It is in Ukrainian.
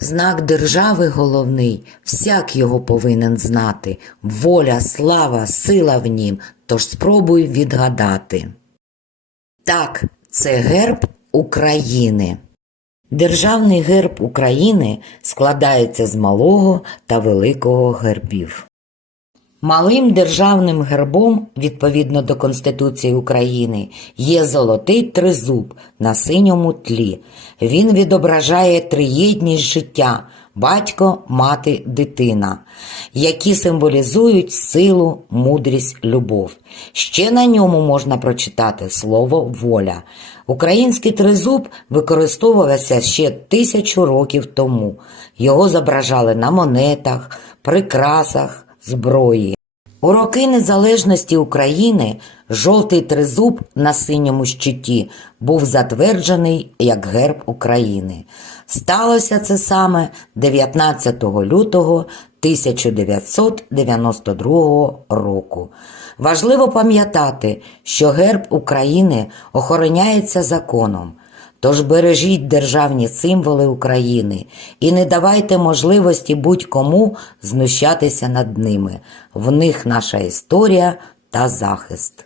Знак держави головний, всяк його повинен знати. Воля, слава, сила в нім, тож спробуй відгадати. Так, це герб України. Державний герб України складається з малого та великого гербів. Малим державним гербом, відповідно до Конституції України, є золотий тризуб на синьому тлі. Він відображає триєдність життя батько, мати, дитина, які символізують силу, мудрість, любов. Ще на ньому можна прочитати слово воля. Український тризуб використовувався ще тисячу років тому. Його зображали на монетах, прикрасах, зброї. У роки незалежності України жовтий тризуб на синьому щиті був затверджений як герб України. Сталося це саме 19 лютого 1992 року. Важливо пам'ятати, що герб України охороняється законом. Тож бережіть державні символи України і не давайте можливості будь-кому знущатися над ними. В них наша історія та захист.